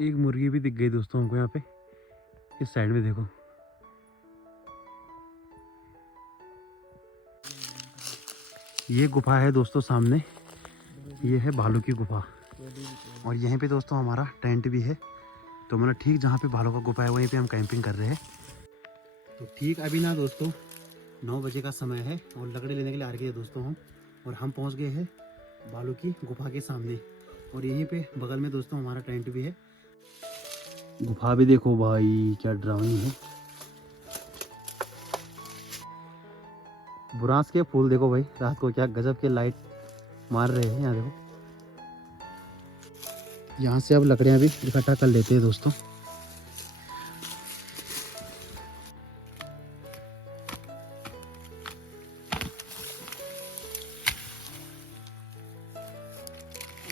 एक मुर्गी भी दिख गई दोस्तों हमको यहाँ पे। इस साइड में देखो, ये गुफा है दोस्तों सामने। ये है भालू की गुफा और यहीं पे दोस्तों हमारा टेंट भी है। तो मतलब ठीक जहाँ पे भालू का गुफा है वहीं पे हम कैंपिंग कर रहे हैं। तो ठीक अभी ना दोस्तों 9 बजे का समय है और लकड़ी लेने के लिए आ गए दोस्तों हम। और हम पहुँच गए हैं भालू की गुफा के सामने और यहीं पे बगल में दोस्तों हमारा टेंट भी है। गुफा भी देखो भाई क्या डरावनी है। बुरांस के फूल देखो भाई, रात को क्या गजब के लाइट मार रहे हैं। यहाँ देखो, यहाँ से अब लकड़ियाँ भी इकट्ठा कर लेते हैं दोस्तों।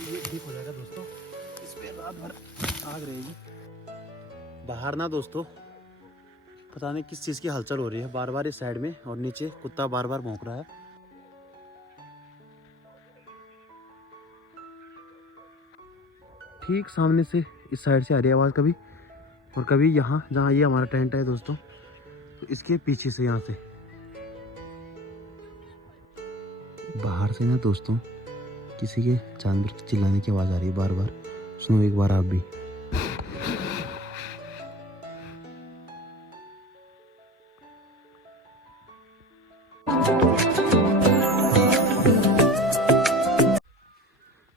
ये ठीक हो जाएगा दोस्तों, इसमें रात भर आग रहेगी। बाहर ना दोस्तों पता नहीं किस चीज़ की हलचल हो रही है बार बार इस साइड में, और नीचे कुत्ता बार बार भौंक रहा है। ठीक सामने से इस साइड से आ रही है आवाज़ कभी, और कभी यहाँ जहाँ ये हमारा टेंट है दोस्तों, तो इसके पीछे से यहाँ से बाहर से ना दोस्तों किसी के जानवर की चिल्लाने की आवाज़ आ रही है बार बार। सुनो एक बार आप भी।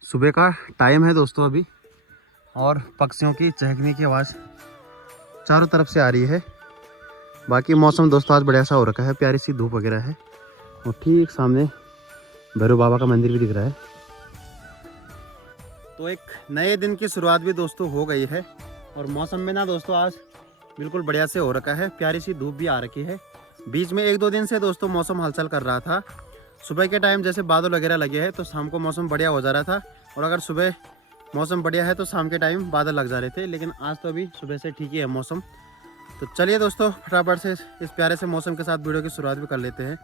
सुबह का टाइम है दोस्तों अभी, और पक्षियों की चहकने की आवाज़ चारों तरफ से आ रही है। बाकी मौसम दोस्तों आज बढ़िया सा हो रखा है, प्यारी सी धूप वगैरह है। और ठीक सामने भैरव बाबा का मंदिर भी दिख रहा है। तो एक नए दिन की शुरुआत भी दोस्तों हो गई है और मौसम में ना दोस्तों आज बिल्कुल बढ़िया से हो रखा है, प्यारी सी धूप भी आ रखी है। बीच में 1-2 दिन से दोस्तों मौसम हलचल कर रहा था। सुबह के टाइम जैसे बादल वगैरह लगे हैं तो शाम को मौसम बढ़िया हो जा रहा था, और अगर सुबह मौसम बढ़िया है तो शाम के टाइम बादल लग जा रहे थे। लेकिन आज तो अभी सुबह से ठीक ही है मौसम। तो चलिए दोस्तों फटाफट से इस प्यारे से मौसम के साथ वीडियो की शुरुआत भी कर लेते हैं।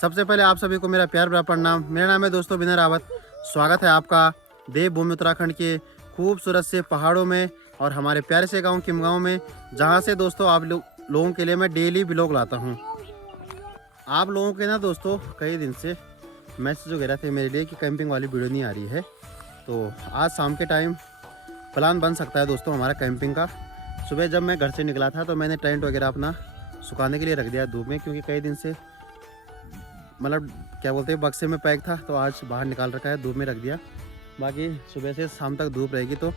सबसे पहले आप सभी को मेरा प्यार भरा प्रणाम। मेरा नाम है दोस्तों विनय रावत। स्वागत है आपका देवभूमि उत्तराखंड के खूबसूरत से पहाड़ों में और हमारे प्यारे से गाँव किमगांव में, जहाँ से दोस्तों आप लोगों के लिए मैं डेली ब्लॉग लाता हूँ। आप लोगों के ना दोस्तों कई दिन से मैसेज वगैरह थे मेरे लिए कि कैंपिंग वाली वीडियो नहीं आ रही है। तो आज शाम के टाइम प्लान बन सकता है दोस्तों हमारा कैंपिंग का। सुबह जब मैं घर से निकला था तो मैंने टेंट वगैरह अपना सुखाने के लिए रख दिया धूप में, क्योंकि कई दिन से मतलब क्या बोलते हैं बक्से में पैक था, तो आज बाहर निकाल रखा है, धूप में रख दिया। बाकी सुबह से शाम तक धूप रहेगी तो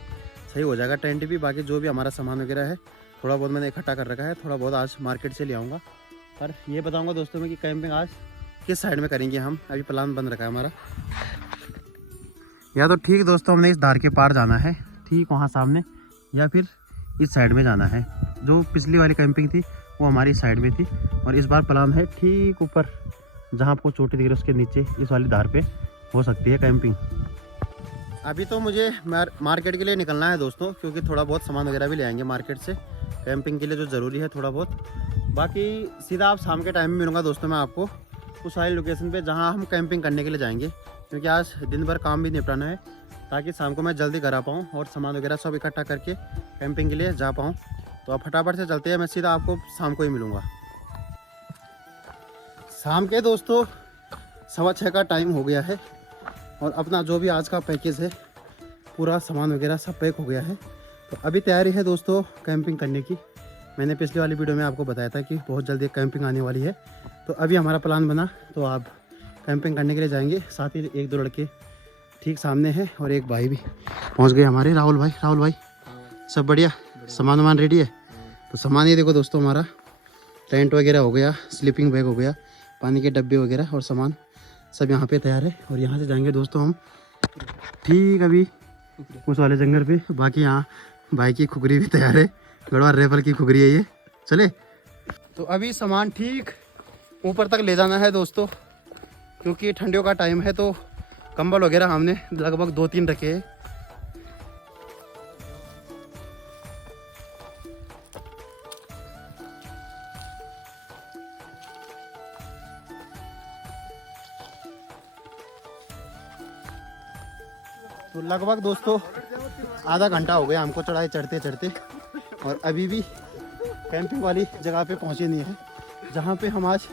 सही हो जाएगा टेंट भी। बाकी जो भी हमारा सामान वगैरह है थोड़ा बहुत मैंने इकट्ठा कर रखा है, थोड़ा बहुत आज मार्केट से ले आऊँगा। पर ये बताऊँगा दोस्तों में कि कैंपिंग आज किस साइड में करेंगे हम, अभी प्लान बन रखा है हमारा। या तो ठीक दोस्तों हमने इस धार के पार जाना है ठीक वहाँ सामने, या फिर इस साइड में जाना है। जो पिछली वाली कैंपिंग थी वो हमारी साइड में थी, और इस बार प्लान है ठीक ऊपर जहाँ आपको चोटी दिख रही है उसके नीचे इस वाली धार पे हो सकती है कैंपिंग। अभी तो मुझे मार्केट के लिए निकलना है दोस्तों, क्योंकि थोड़ा बहुत सामान वगैरह भी ले आएंगे मार्केट से कैंपिंग के लिए जो ज़रूरी है थोड़ा बहुत। बाकी सीधा आप शाम के टाइम में मिलूँगा दोस्तों मैं आपको उस वाली लोकेशन पे जहाँ हम कैंपिंग करने के लिए जाएंगे, क्योंकि आज दिन भर काम भी निपटाना है ताकि शाम को मैं जल्दी घर आ पाऊँ और सामान वगैरह सब इकट्ठा करके कैंपिंग के लिए जा पाऊँ। तो आप फटाफट से चलते हैं, मैं सीधा आपको शाम को ही मिलूँगा। शाम के दोस्तों 6:15 का टाइम हो गया है और अपना जो भी आज का पैकेज है पूरा सामान वगैरह सब पैक हो गया है। तो अभी तैयारी है दोस्तों कैंपिंग करने की। मैंने पिछली वाली वीडियो में आपको बताया था कि बहुत जल्दी कैंपिंग आने वाली है, तो अभी हमारा प्लान बना तो आप कैंपिंग करने के लिए जाएंगे। साथ ही 1-2 लड़के ठीक सामने हैं और एक भाई भी पहुंच गए हमारे, राहुल भाई सब बढ़िया, सामान वामान रेडी है। तो सामान ये देखो दोस्तों, हमारा टेंट वगैरह हो गया, स्लीपिंग बैग हो गया, पानी के डब्बे वगैरह और सामान सब यहाँ पे तैयार है। और यहाँ से जाएंगे दोस्तों हम ठीक अभी उस वाले जंगल पे। बाकी यहाँ भाई की खुगरी भी तैयार है, गढ़वाल रेफल की खुगरी है ये। चले तो अभी सामान ठीक ऊपर तक ले जाना है दोस्तों, क्योंकि ठंडियों का टाइम है। तो कंबल वगैरह हमने लगभग 2-3 रखे हैं। तो लगभग दोस्तों आधा घंटा हो गया हमको चढ़ाई चढ़ते चढ़ते, और अभी भी कैंपिंग वाली जगह पे पहुंचे नहीं है जहां पे हम आज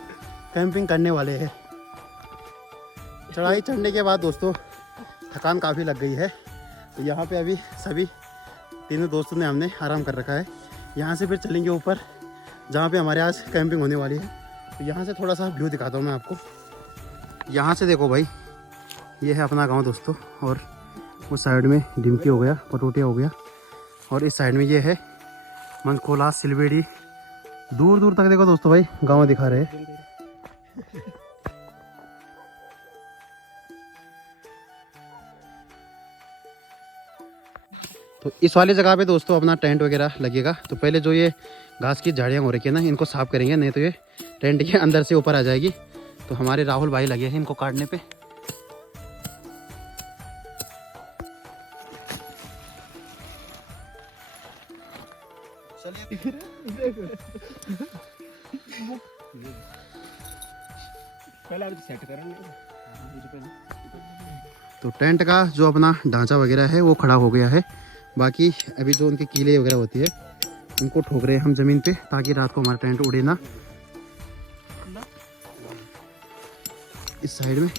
कैंपिंग करने वाले हैं। चढ़ाई चढ़ने के बाद दोस्तों थकान काफ़ी लग गई है, तो यहाँ पे अभी सभी तीनों दोस्तों ने हमने आराम कर रखा है। यहाँ से फिर चलेंगे ऊपर जहाँ पे हमारे आज कैंपिंग होने वाली है। तो यहाँ से थोड़ा सा व्यू दिखाता हूँ मैं आपको। यहाँ से देखो भाई, ये है अपना गांव दोस्तों, और उस साइड में डिमकी हो गया, पटोटिया हो गया, और इस साइड में ये है मंचकोला, सिलवेड़ी। दूर दूर तक देखो दोस्तों भाई गाँव दिखा रहे हैं। तो इस वाली जगह पे दोस्तों अपना टेंट वगैरह लगेगा। तो पहले जो ये घास की झाड़ियाँ हो रखी है ना, इनको साफ करेंगे, नहीं तो ये टेंट के अंदर से ऊपर आ जाएगी। तो हमारे राहुल भाई लगे हैं इनको काटने पे। तो टेंट का जो अपना ढांचा वगैरह है वो खड़ा हो गया है। बाकी अभी जो उनके कीले वगैरह होती है उनको ठोक रहे हैं हम ज़मीन पे, ताकि रात को हमारा टेंट उड़े ना। इस साइड में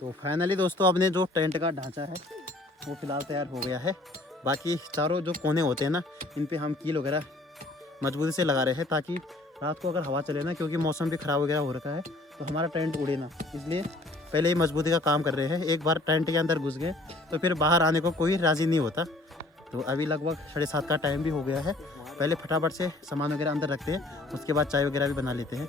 तो फाइनली दोस्तों अपने जो टेंट का ढांचा है वो फिलहाल तैयार हो गया है। बाकी चारों जो कोने होते हैं ना, इन पे हम कील वगैरह मजबूती से लगा रहे हैं, ताकि रात को अगर हवा चले ना, क्योंकि मौसम भी ख़राब वगैरह हो रखा है, तो हमारा टेंट उड़े ना, इसलिए पहले ही मजबूती का काम कर रहे हैं। एक बार टेंट के अंदर घुस गए तो फिर बाहर आने को कोई राज़ी नहीं होता। तो अभी लगभग 7:30 का टाइम भी हो गया है। पहले फटाफट से सामान वगैरह अंदर रखते हैं, उसके बाद चाय वगैरह भी बना लेते हैं।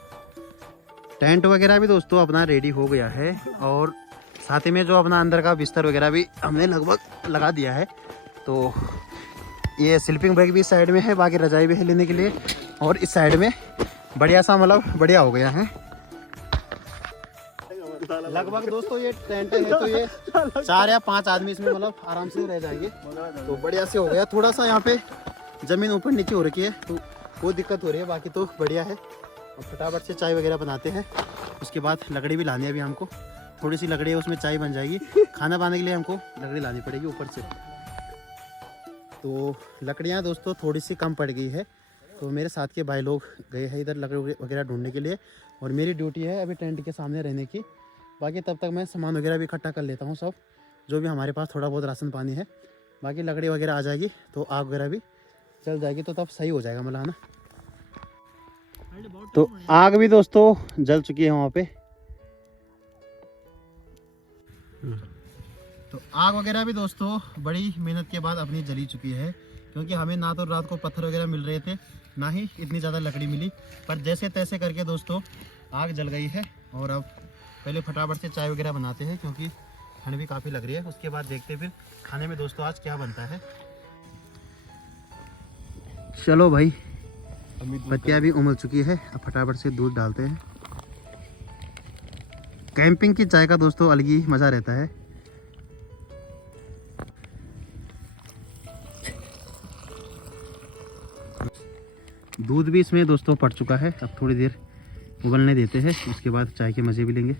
टेंट वगैरह भी दोस्तों अपना रेडी हो गया है, और साथ ही में जो अपना अंदर का बिस्तर वगैरह भी हमने लगभग लगा दिया है। तो ये स्लीपिंग बैग भी इस साइड में है, बाकी रजाई भी है लेने के लिए, और इस साइड में बढ़िया सा मतलब बढ़िया हो गया है लगभग दोस्तों। ये टेंट है तो ये 4 या 5 आदमी इसमें मतलब आराम से रह जाएंगे। तो बढ़िया से हो गया। थोड़ा सा यहाँ पे ज़मीन ऊपर नीचे हो रखी है तो वो दिक्कत हो रही है, बाकी तो बढ़िया है। और फटाफट से चाय वगैरह बनाते हैं। उसके बाद लकड़ी भी लानी है अभी हमको, थोड़ी सी लकड़ी है उसमें चाय बन जाएगी। खाना बनाने के लिए हमको लकड़ी लानी पड़ेगी ऊपर से। तो लकड़ियाँ दोस्तों थोड़ी सी कम पड़ गई है, तो मेरे साथ के भाई लोग गए हैं इधर लकड़ी वगैरह ढूंढने के लिए, और मेरी ड्यूटी है अभी टेंट के सामने रहने की। बाकी तब तक मैं सामान वगैरह भी इकट्ठा कर लेता हूँ, सब जो भी हमारे पास थोड़ा बहुत राशन पानी है। बाकी लकड़ी वगैरह आ जाएगी तो आग वगैरह भी चल जाएगी, तो तब सही हो जाएगा मतलब, है ना। तो आग भी दोस्तों जल चुकी है वहाँ पे। तो आग वगैरह भी दोस्तों बड़ी मेहनत के बाद अपनी जली चुकी है, क्योंकि हमें ना तो रात को पत्थर वगैरह मिल रहे थे, ना ही इतनी ज़्यादा लकड़ी मिली। पर जैसे तैसे करके दोस्तों आग जल गई है। और अब पहले फटाफट से चाय वगैरह बनाते हैं, क्योंकि ठंड भी काफ़ी लग रही है। उसके बाद देखते हैं फिर खाने में दोस्तों आज क्या बनता है। चलो भाई, पत्तियाँ भी उमल चुकी है, अब फटाफट से दूध डालते हैं। कैंपिंग की चाय का दोस्तों अलग ही मज़ा रहता है। दूध भी इसमें दोस्तों पड़ चुका है, अब थोड़ी देर उबलने देते हैं, उसके बाद चाय के मज़े भी लेंगे।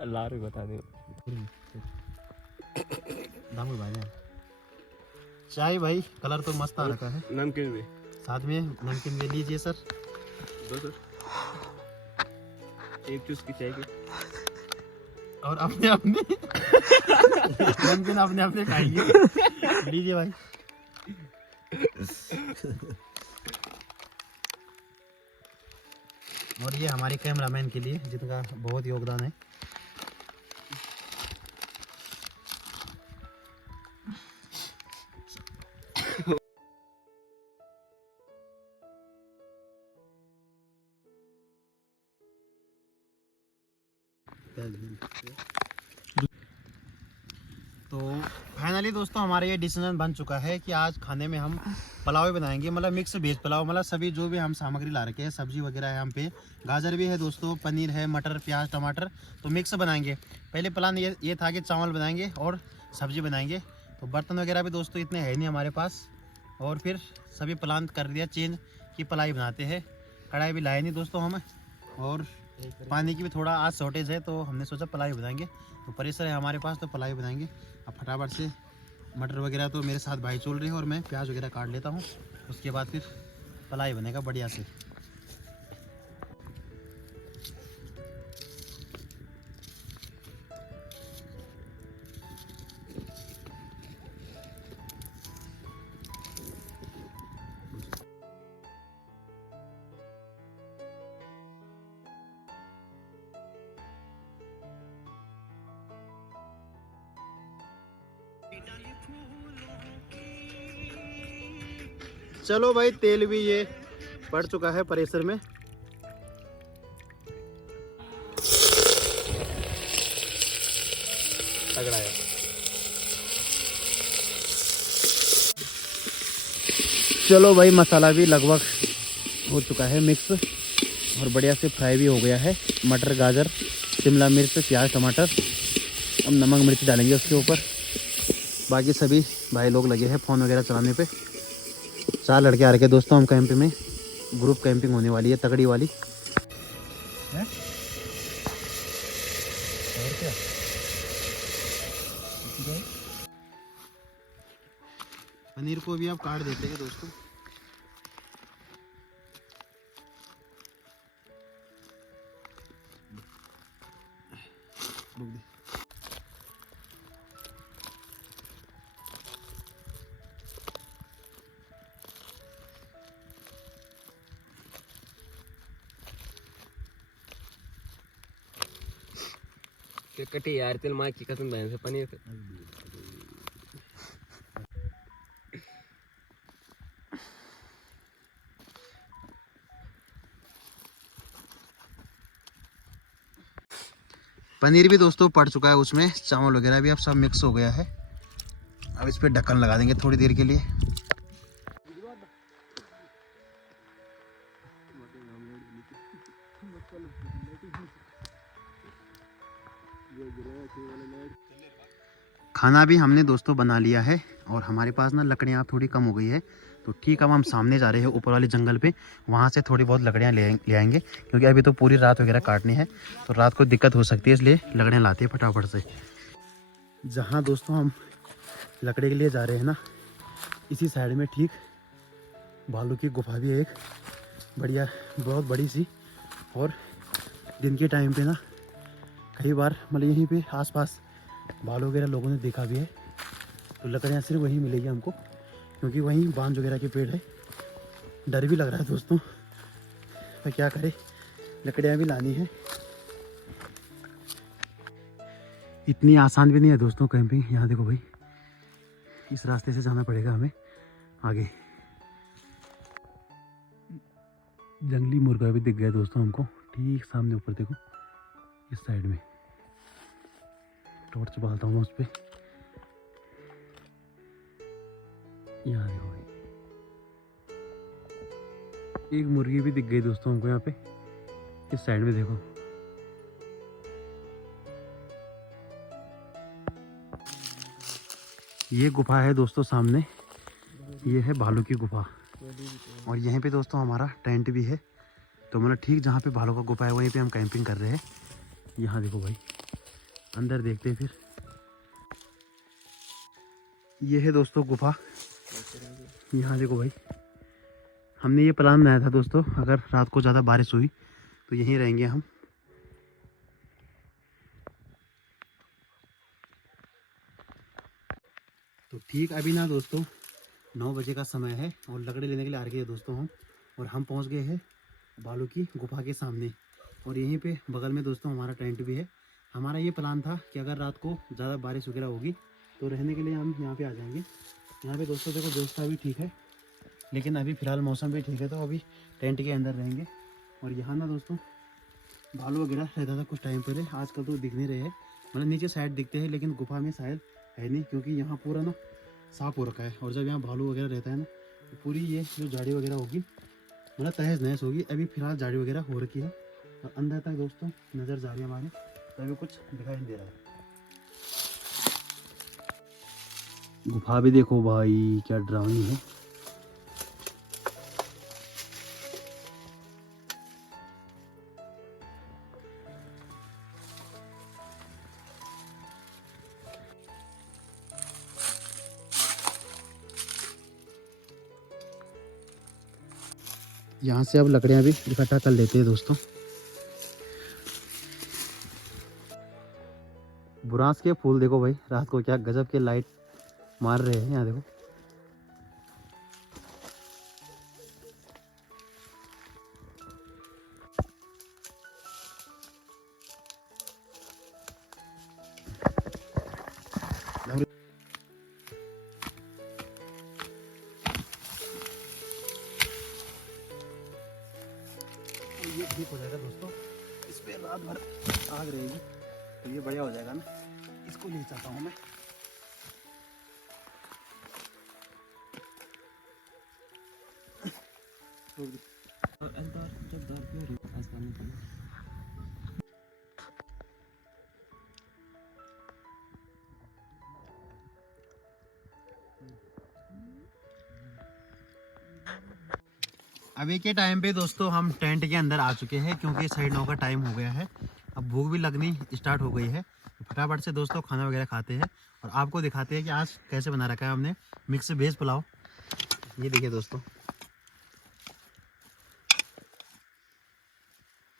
अल्लाह रे बता दे। चाय भाई कलर तो मस्त आ रखा है। नमकीन भी साथ में नमकीन ले लीजिए सर। दो सर, एक चूस की चाय की, और अपने अपने नमकीन अपने अपने खाइए। लीजिए भाई। और ये हमारे कैमरामैन के लिए जिनका बहुत योगदान है। तो फाइनली दोस्तों हमारा ये डिसीजन बन चुका है कि आज खाने में हम पुलाव ही बनाएंगे, मतलब मिक्स वेज पुलाव, मतलब सभी जो भी हम सामग्री ला रखे हैं, सब्जी वगैरह है हम पे, गाजर भी है दोस्तों, पनीर है, मटर, प्याज, टमाटर, तो मिक्स बनाएंगे। पहले प्लान ये था कि चावल बनाएंगे और सब्जी बनाएंगे। तो बर्तन वगैरह भी दोस्तों इतने है नहीं हमारे पास, और फिर सभी प्लान कर दिया चेंज कि पुलाव बनाते हैं। कढ़ाई भी लाए नहीं दोस्तों हम, और पानी की भी थोड़ा आज शॉर्टेज है, तो हमने सोचा पुलाव बनाएंगे। तो प्रेशर है हमारे पास, तो पुलाव बनाएंगे। अब फटाफट से मटर वगैरह तो मेरे साथ भाई चल रहे हैं, और मैं प्याज वगैरह काट लेता हूँ, उसके बाद फिर पुलाव बनेगा बढ़िया से। चलो भाई, तेल भी ये पड़ चुका है प्रेशर में। तगड़ा है। चलो भाई, मसाला भी लगभग हो चुका है मिक्स, और बढ़िया से फ्राई भी हो गया है। मटर, गाजर, शिमला मिर्च, प्याज, टमाटर, अब नमक मिर्च डालेंगे उसके ऊपर। बाकी सभी भाई लोग लगे हैं फ़ोन वगैरह चलाने पे। 4 लड़के आ रखे दोस्तों हम कैंप में, ग्रुप कैंपिंग होने वाली है तगड़ी वाली है? और क्या? पनीर को भी आप काट देते हैं दोस्तों। कटे यार, तेल माँ की कसम बहन से पनीर से। पनीर भी दोस्तों पड़ चुका है उसमें, चावल वगैरह भी अब सब मिक्स हो गया है। अब इस पे ढक्कन लगा देंगे थोड़ी देर के लिए। खाना भी हमने दोस्तों बना लिया है, और हमारे पास ना लकड़ियाँ थोड़ी कम हो गई है, तो ठीक, अब हम सामने जा रहे हैं ऊपर वाले जंगल पे, वहाँ से थोड़ी बहुत लकड़ियाँ ले आएंगे, क्योंकि अभी तो पूरी रात वगैरह काटनी है, तो रात को दिक्कत हो सकती है, इसलिए लकड़ियाँ लाते हैं फटाफट से। जहाँ दोस्तों हम लकड़ी के लिए जा रहे हैं ना, इसी साइड में ठीक भालू की गुफा भी है एक बढ़िया, बहुत बड़ी सी, और दिन के टाइम पे ना कई बार मतलब यहीं पे आसपास भालू वगैरह लोगों ने देखा भी है। तो लकड़ियाँ सिर्फ वहीं मिलेगी हमको, क्योंकि वहीं बांज वगैरह के पेड़ है। डर भी लग रहा है दोस्तों, पर क्या करें, लकड़ियाँ भी लानी है। इतनी आसान भी नहीं है दोस्तों कैंपिंग। यहाँ देखो भाई, इस रास्ते से जाना पड़ेगा हमें आगे। जंगली मुर्गा भी दिख गया दोस्तों हमको, ठीक सामने ऊपर देखो, इस साइड में। टॉर्च डालता हूँ मैं उस पर। यहाँ देखो भाई, एक मुर्गी भी दिख गई दोस्तों हमको यहाँ पे, इस साइड में देखो। ये गुफा है दोस्तों सामने, ये है भालू की गुफा, और यहीं पे दोस्तों हमारा टेंट भी है। तो मतलब ठीक जहाँ पे भालू का गुफा है वहीं पे हम कैंपिंग कर रहे हैं। यहाँ देखो भाई, अंदर देखते हैं फिर। ये है दोस्तों गुफा, यहाँ देखो भाई। हमने ये प्लान बनाया था दोस्तों, अगर रात को ज़्यादा बारिश हुई तो यहीं रहेंगे हम। तो ठीक अभी ना दोस्तों 9 बजे का समय है, और लकड़ी लेने के लिए आ गए दोस्तों हम, और हम पहुंच गए हैं भालू की गुफा के सामने, और यहीं पे बगल में दोस्तों हमारा टेंट भी है। हमारा ये प्लान था कि अगर रात को ज़्यादा बारिश वगैरह होगी तो रहने के लिए हम यहाँ पे आ जाएंगे। यहाँ पे दोस्तों देखो व्यवस्था भी ठीक है, लेकिन अभी फ़िलहाल मौसम भी ठीक है, तो अभी टेंट के अंदर रहेंगे। और यहाँ ना दोस्तों भालू वगैरह रहता था कुछ टाइम पहले, आजकल तो दिख नहीं रहे हैं, मतलब नीचे साइड दिखते हैं, लेकिन गुफा में शायद है नहीं, क्योंकि यहाँ पूरा ना साफ हो रखा है। और जब यहाँ भालू वगैरह रहता है ना तो पूरी ये जो झाड़ी वगैरह होगी मतलब तहस नहस होगी। अभी फिलहाल झाड़ी वगैरह हो रखी है और अंदर तक दोस्तों नज़र जा रही है हमारी, तो अभी कुछ दिखाई नहीं दे रहा है। गुफा भी देखो भाई क्या डरावनी है। यहाँ से अब लकड़ियाँ भी इकट्ठा कर लेते हैं दोस्तों। बुरांस के फूल देखो भाई, रात को क्या गजब के लाइट मार रहे हैं। यहाँ देखो ये ठीक हो जाएगा दोस्तों। इस पे रात भर आग रहेगी तो ये बढ़िया हो जाएगा ना। इसको ले चाहता हूँ मैं। अभी के टाइम पे दोस्तों हम टेंट के अंदर आ चुके हैं, क्योंकि 9:30 का टाइम हो गया है। अब भूख भी लगनी स्टार्ट हो गई है। फटाफट से दोस्तों खाना वगैरह खाते हैं और आपको दिखाते हैं कि आज कैसे बना रखा है हमने मिक्स वेज पुलाव। ये देखिए दोस्तों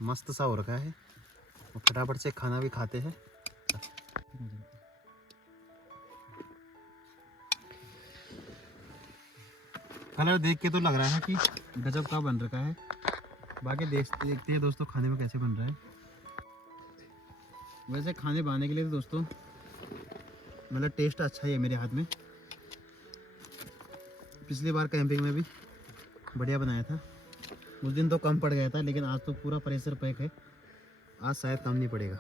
मस्त सा हो रखा है और फटाफट से खाना भी खाते हैं। कलर देख के तो लग रहा है कि गजब का बन रखा है। बाकी देखते हैं दोस्तों खाने में कैसे बन रहा है। वैसे खाने बनाने के लिए तो दोस्तों मतलब टेस्ट अच्छा ही है मेरे हाथ में। पिछली बार कैंपिंग में भी बढ़िया बनाया था। उस दिन तो कम पड़ गया था, लेकिन आज तो पूरा प्रेशर पैक है। आज शायद कम नहीं पड़ेगा।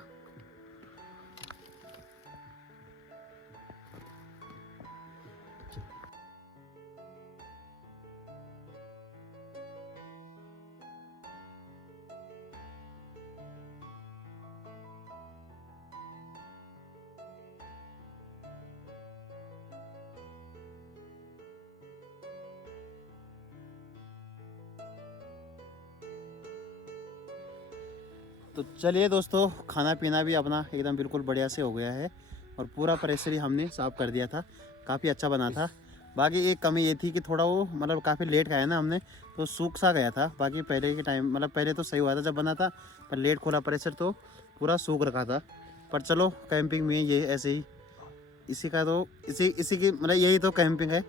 तो चलिए दोस्तों खाना पीना भी अपना एकदम बिल्कुल बढ़िया से हो गया है और पूरा प्रेशर ही हमने साफ़ कर दिया था। काफ़ी अच्छा बना था। बाकी एक कमी ये थी कि थोड़ा वो मतलब काफ़ी लेट खाया ना हमने, तो सूख सा गया था। बाकी पहले के टाइम मतलब पहले तो सही हुआ था जब बना था, पर लेट खोला प्रेशर तो पूरा सूख रखा था। पर चलो कैंपिंग में ये ऐसे ही इसी का तो इसी की मतलब यही तो कैंपिंग है।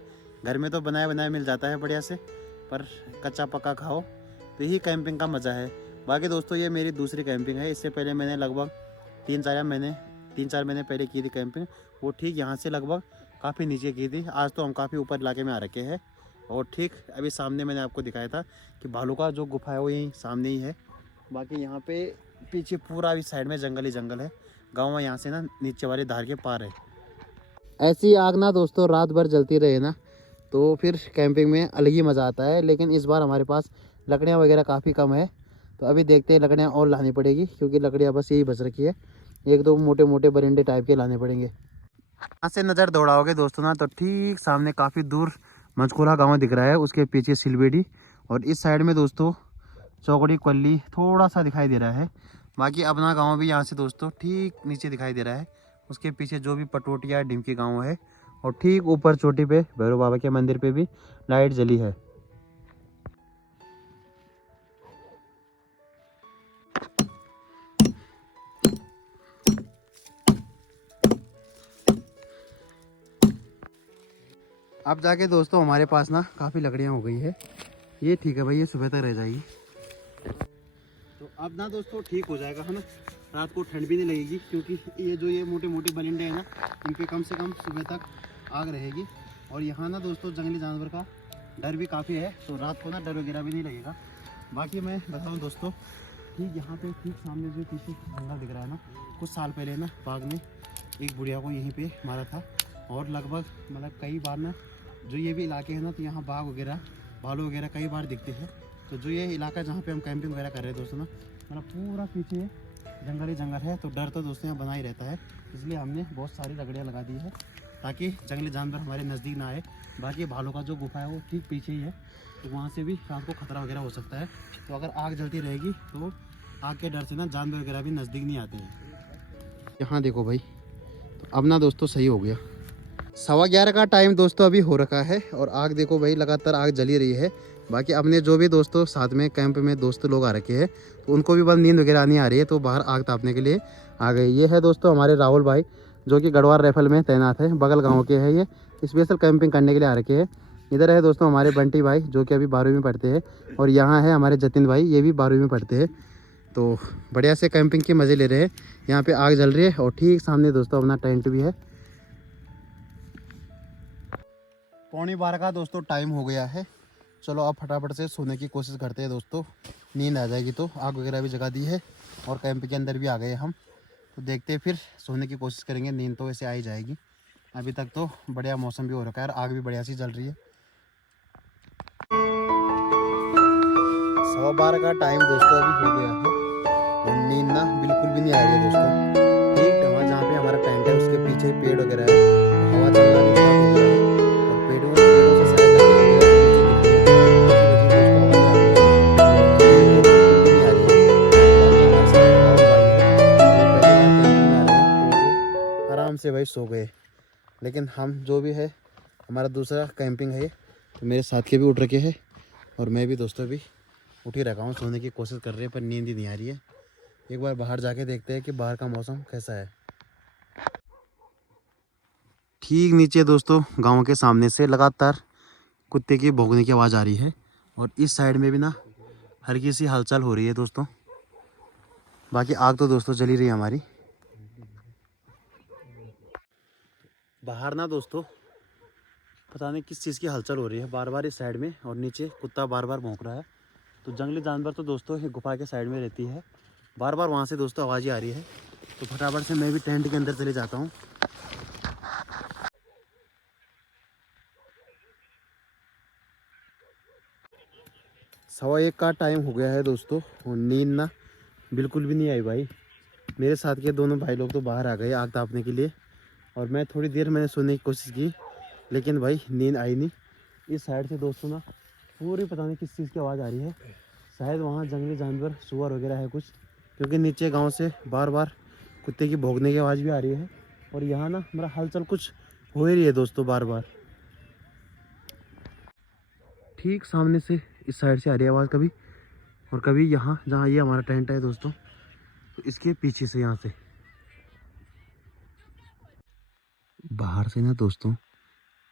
घर में तो बनाया बनाया मिल जाता है बढ़िया से, पर कच्चा पक्का खाओ तो यही कैंपिंग का मज़ा है। बाकी दोस्तों ये मेरी दूसरी कैंपिंग है। इससे पहले मैंने लगभग 3-4 महीने पहले की थी कैंपिंग। वो ठीक यहाँ से लगभग काफ़ी नीचे की थी। आज तो हम काफ़ी ऊपर इलाके में आ रखे हैं। और ठीक अभी सामने मैंने आपको दिखाया था कि भालू का जो गुफा है वो यहीं सामने ही है। बाकी यहाँ पे पीछे पूरा इस साइड में जंगल ही जंगल है। गाँव यहाँ से ना नीचे वाली धार के पार है। ऐसी आग ना दोस्तों रात भर जलती रहे ना तो फिर कैंपिंग में अलग ही मज़ा आता है। लेकिन इस बार हमारे पास लकड़ियाँ वगैरह काफ़ी कम है, तो अभी देखते हैं लकड़ियाँ और लानी पड़ेगी, क्योंकि लकड़ियाँ बस यही बच रखी है। एक दो मोटे मोटे बरिंडे टाइप के लाने पड़ेंगे। यहाँ से नज़र दौड़ाओगे दोस्तों ना तो ठीक सामने काफ़ी दूर मंचकूला गांव दिख रहा है, उसके पीछे सिलबेड़ी और इस साइड में दोस्तों चौकड़ी क्वली थोड़ा सा दिखाई दे रहा है। बाकी अपना गाँव भी यहाँ से दोस्तों ठीक नीचे दिखाई दे रहा है। उसके पीछे जो भी पटोटिया डिमकी गाँव है और ठीक ऊपर चोटी पे भैरव बाबा के मंदिर पे भी लाइट जली है। अब जाके दोस्तों हमारे पास ना काफ़ी लकड़ियाँ हो गई है। ये ठीक है भाई, ये सुबह तक रह जाएगी। तो अब ना दोस्तों ठीक हो जाएगा है ना। रात को ठंड भी नहीं लगेगी, क्योंकि ये मोटे मोटे बरिंडे हैं ना, इन पे कम से कम सुबह तक आग रहेगी। और यहाँ ना दोस्तों जंगली जानवर का डर भी काफ़ी है, तो रात को ना डर वगैरह भी नहीं लगेगा। बाकी मैं बताऊँ दोस्तों, ठीक यहाँ पे ठीक सामने जो पीछे जंगल दिख रहा है ना, कुछ साल पहले ना बाघ ने एक बुढ़िया को यहीं पे मारा था। और लगभग मतलब कई बार ना जो ये भी इलाके हैं ना, तो यहाँ बाघ वगैरह, भालू वगैरह कई बार दिखते हैं। तो जो ये इलाका जहाँ पे हम कैंपिंग वगैरह कर रहे हैं दोस्तों ना, मतलब पूरा पीछे जंगल ही जंगल है। तो डर तो दोस्तों यहाँ बना ही रहता है, इसलिए हमने बहुत सारी लकड़ियाँ लगा दी है ताकि जंगली जानवर हमारे नज़दीक ना आए। बाकी भालू का जो गुफा है वो ठीक पीछे ही है, तो वहाँ से भी शाम को खतरा वगैरह हो सकता है। तो अगर आग जलती रहेगी तो आग के डर से ना जानवर वगैरह भी नज़दीक नहीं आते हैं। यहाँ देखो भाई, तो अब ना दोस्तों सही हो गया। 11:15 का टाइम दोस्तों अभी हो रखा है और आग देखो भाई, लगातार आग जली रही है। बाकी अपने जो भी दोस्तों साथ में कैंप में दोस्त लोग आ रखे हैं, तो उनको भी बस नींद वगैरह नहीं आ रही है, तो बाहर आग तापने के लिए आ गए। ये है दोस्तों हमारे राहुल भाई, जो कि गढ़वाल राइफल में तैनात है, बगल गांव के हैं। ये स्पेशल कैंपिंग करने के लिए आ रखे हैं। इधर है दोस्तों हमारे बंटी भाई, जो कि अभी 12वीं में पढ़ते हैं। और यहाँ है हमारे जतिन भाई, ये भी 12वीं में पढ़ते हैं। तो बढ़िया से कैंपिंग के मज़े ले रहे हैं। यहाँ पे आग जल रही है और ठीक सामने दोस्तों अपना टेंट भी है। 11:15 का दोस्तों टाइम हो गया है। चलो अब फटाफट से सोने की कोशिश करते हैं दोस्तों, नींद आ जाएगी। तो आग वगैरह भी जगा दी है और कैंप के अंदर भी आ गए हम, तो देखते हैं फिर सोने की कोशिश करेंगे। नींद तो वैसे आ ही जाएगी। अभी तक तो बढ़िया मौसम भी हो रखा है और आग भी बढ़िया सी जल रही है। 12:15 का टाइम दोस्तों अभी हो गया है और नींद ना बिल्कुल भी नहीं आ रही है दोस्तों। ठीक वहाँ जहाँ पे हमारा टेंट है उसके पीछे पेड़ वगैरह है, तो हवा चलना भी स्टार्ट हो गया है और पेड़ों से शायद आराम से भाई सो गए। लेकिन हम जो भी है, हमारा दूसरा कैंपिंग है, तो मेरे साथ के भी उठ रखे हैं और मैं भी दोस्तों भी उठ ही रखा हूँ। सोने की कोशिश कर रहे हैं पर नींद ही नहीं आ रही है। एक बार बाहर जाके देखते हैं कि बाहर का मौसम कैसा है। ठीक नीचे दोस्तों गांव के सामने से लगातार कुत्ते की भौंकने की आवाज़ आ रही है और इस साइड में भी ना हल्की सी हलचल हो रही है दोस्तों। बाकी आग तो दोस्तों जली रही है हमारी। बाहर ना दोस्तों पता नहीं किस चीज़ की हलचल हो रही है बार बार इस साइड में, और नीचे कुत्ता बार बार भौंक रहा है। तो जंगली जानवर तो दोस्तों गुफा के साइड में रहती है, बार बार वहाँ से दोस्तों आवाज़ ही आ रही है। तो फटाफट से मैं भी टेंट के अंदर चले जाता हूँ। सवा एक का टाइम हो गया है दोस्तों और नींद ना बिल्कुल भी नहीं आई भाई। मेरे साथ के दोनों भाई लोग तो बाहर आ गए आग तापने के लिए और मैं थोड़ी देर मैंने सोने की कोशिश की, लेकिन भाई नींद आई नहीं। इस साइड से दोस्तों ना पूरी पता नहीं किस चीज़ की आवाज़ आ रही है, शायद वहाँ जंगली जानवर सुअर वगैरह है कुछ, क्योंकि नीचे गांव से बार बार कुत्ते की भौंकने की आवाज़ भी आ रही है। और यहाँ ना मेरा हलचल कुछ हो ही रही है दोस्तों बार बार। ठीक सामने से इस साइड से आ रही है आवाज़ कभी, और कभी यहाँ जहाँ ये हमारा टेंट है दोस्तों, तो इसके पीछे से यहाँ से बाहर से ना दोस्तों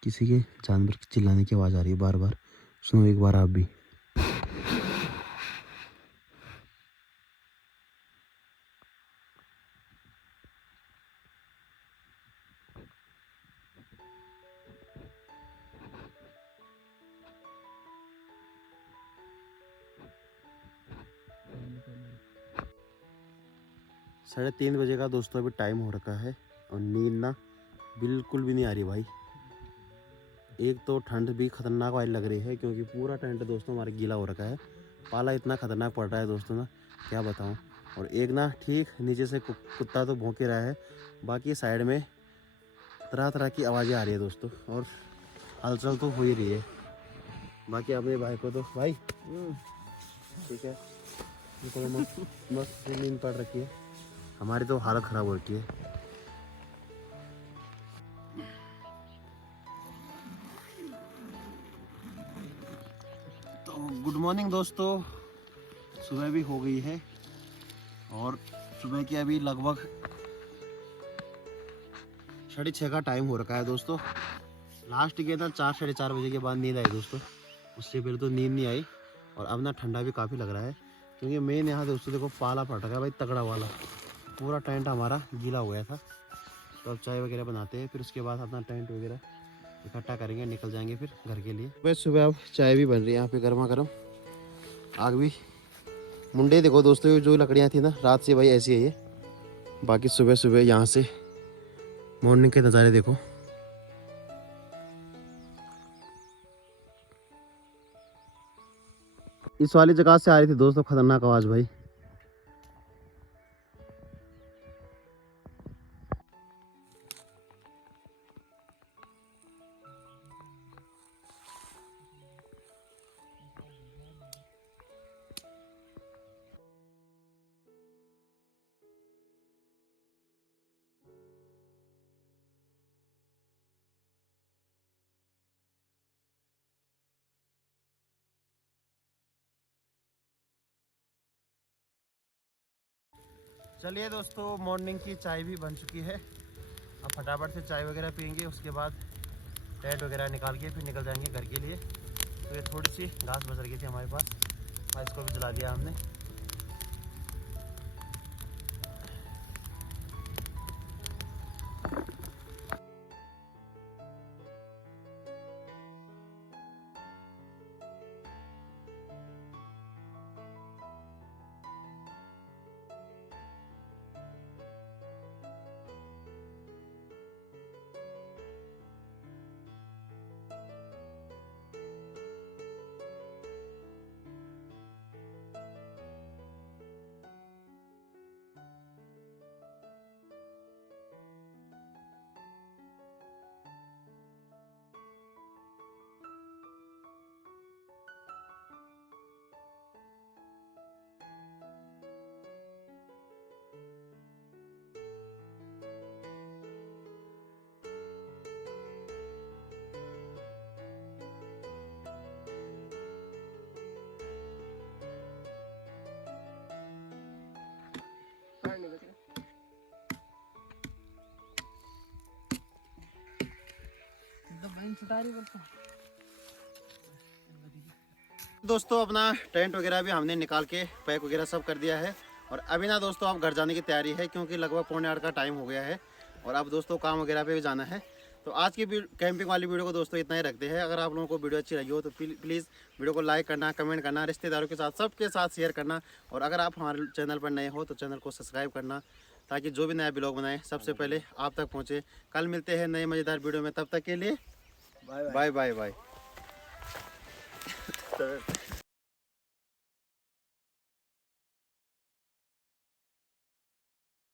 किसी के जानवर की चिल्लाने की आवाज़ आ रही है बार बार। सुनो एक बार आप भी। साढ़े 3 बजे का दोस्तों अभी टाइम हो रखा है और नींद ना बिल्कुल भी नहीं आ रही भाई। एक तो ठंड भी खतरनाक वाली लग रही है क्योंकि पूरा टेंट दोस्तों हमारा गीला हो रखा है। पाला इतना खतरनाक पड़ रहा है दोस्तों ना क्या बताऊं। और एक ना ठीक नीचे से कुत्ता तो भौंक रहा है, बाकी साइड में तरह तरह की आवाज़ें आ रही है दोस्तों और हलचल तो हो ही रही है। बाकी अपने भाई को तो भाई ठीक है, मस्त नींद पड़ रखी है, हमारी तो हालत ख़राब हो रखी है। तो गुड मॉर्निंग दोस्तों, सुबह भी हो गई है और सुबह के अभी लगभग 6:30 का टाइम हो रखा है दोस्तों। लास्ट के ना 4 साढ़े 4 बजे के बाद नींद आई दोस्तों, उससे पहले तो नींद नहीं आई। और अब ना ठंडा भी काफ़ी लग रहा है क्योंकि मेन यहाँ दोस्तों देखो पाला पड़ रखा है भाई तगड़ा वाला, पूरा टेंट हमारा गीला हो गया था। तो अब चाय वगैरह बनाते हैं, फिर उसके बाद अपना टेंट वगैरह इकट्ठा करेंगे, निकल जाएंगे फिर घर के लिए। बस सुबह अब चाय भी बन रही है यहाँ पे गर्मा गर्म, आग भी। मुंडे देखो दोस्तों जो लकड़ियाँ थी ना रात से भाई ऐसी है ये। बाकी सुबह सुबह यहाँ से मॉर्निंग के नज़ारे देखो, इस वाली जगह से आ रही थी दोस्तों खतरनाक आवाज भाई। चलिए दोस्तों, मॉर्निंग की चाय भी बन चुकी है। अब फटाफट से चाय वगैरह पियेंगे, उसके बाद टेंट वगैरह निकाल के फिर निकल जाएंगे घर के लिए। तो ये थोड़ी सी घास बच रही थी हमारे पास, और इसको भी जला दिया हमने। दोस्तों अपना टेंट वगैरह भी हमने निकाल के पैक वगैरह सब कर दिया है। और अभी ना दोस्तों अब घर जाने की तैयारी है, क्योंकि लगभग 7:45 का टाइम हो गया है। और अब दोस्तों काम वगैरह पे भी जाना है। तो आज की कैंपिंग वाली वीडियो को दोस्तों इतना ही रखते हैं। अगर आप लोगों को वीडियो अच्छी लगी हो तो प्लीज़ वीडियो को लाइक करना, कमेंट करना, रिश्तेदारों के साथ सबके साथ शेयर करना। और अगर आप हमारे चैनल पर नए हो तो चैनल को सब्सक्राइब करना, ताकि जो भी नया ब्लॉग बनाए सबसे पहले आप तक पहुँचे। कल मिलते हैं नए मज़ेदार वीडियो में, तब तक के लिए बाय बाय बाय।